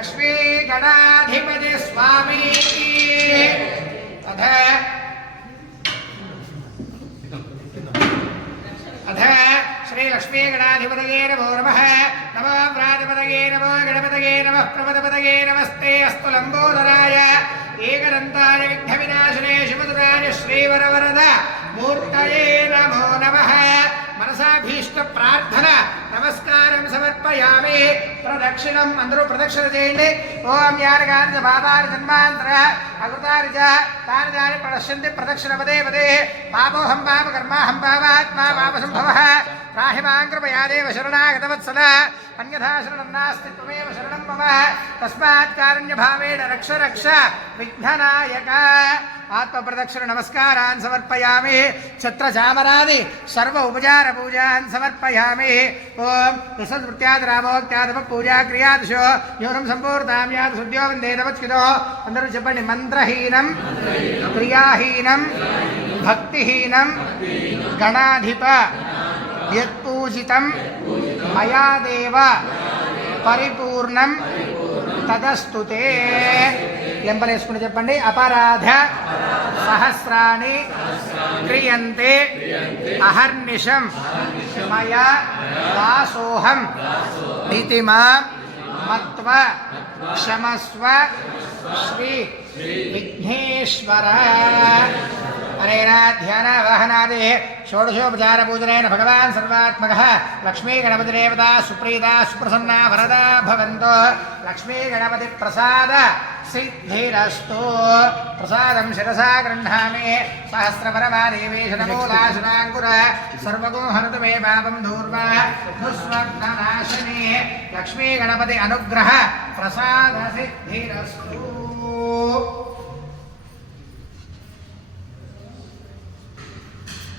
लक्ष्मी गणाधिपति स्वामी अथ श्री लक्ष्मी गणाधिपतये नमो नमः। नमो व्राजपतये नमो गणपतये नमः प्रमदपतये नमस्ते अस्तु लंबोदराय एकदन्ताय विघ्नविनाशिने शिवदुराय श्रीवरवरद मूर्तये नमो नमः। मनसाभीष्ट प्रार्थना नमस्कारं समर्पयामि। प्रदक्षिणम् अंदरू प्रदक्षिण चेयंడి। ओम यारगार्ज बाबार जन्मांतर अकृतार्ज तानि तानि प्रणश्यन्ति प्रदक्षिण पदे पदे। पापोऽहं पाप कर्माहं पापात्मा पापसम्भवः त्राहि मां कृपया देव शरणागतवत्सला अन्यथा शरणं नास्ति त्वमेव शरणं मम तस्मात् कारुण्यभावेन रक्ष रक्ष विघ्ननायक। आत्मप्रदक्षिण नमस्कारान् समर्पयामि। छत्रचामरादि सर्व उपचार पूजान् समर्पयामि। ओम विसद्वृत्याद रामोक्त्यादव पूजा क्रियादिशो न्यूनं सम्पूर्णां यात् शुद्ध्यो वन्देतवच्कितो अंदरू చెప్పండి। మంత్రహీనం క్రియాహీనం భక్తిహీనం గణాధిప యత్పూజితం మయా దేవ పరిపూర్ణం తదస్తుతే। ఎంపలేసుకుని చెప్పండి। అపరాధ సహస్రాణి క్రియంతే అహర్నిశం మయా దాసోహం ఇతి మాం మత్వా క్షమస్వ శ్రీ విఘ్నేశ్వర। अनेन ध्यान वाहनादि षोडशोपचार पूजनेन भगवान् सर्वात्मकः लक्ष्मी गणपति देवता सुप्रीता सुप्रसन्ना वरदा भवन्तु। लक्ष्मी गणपति प्रसाद सिद्धिरस्तु। प्रसादं शिरसा गृह्णामि। सहस्रपरमा देवेशनमूलाशनाङ्कुर सर्वगोहनतु मे पापं दूर्वा दुःस्वप्ननाशिनी। लक्ष्मी गणपति अनुग्रह प्रसाद सिद्धिरस्तु।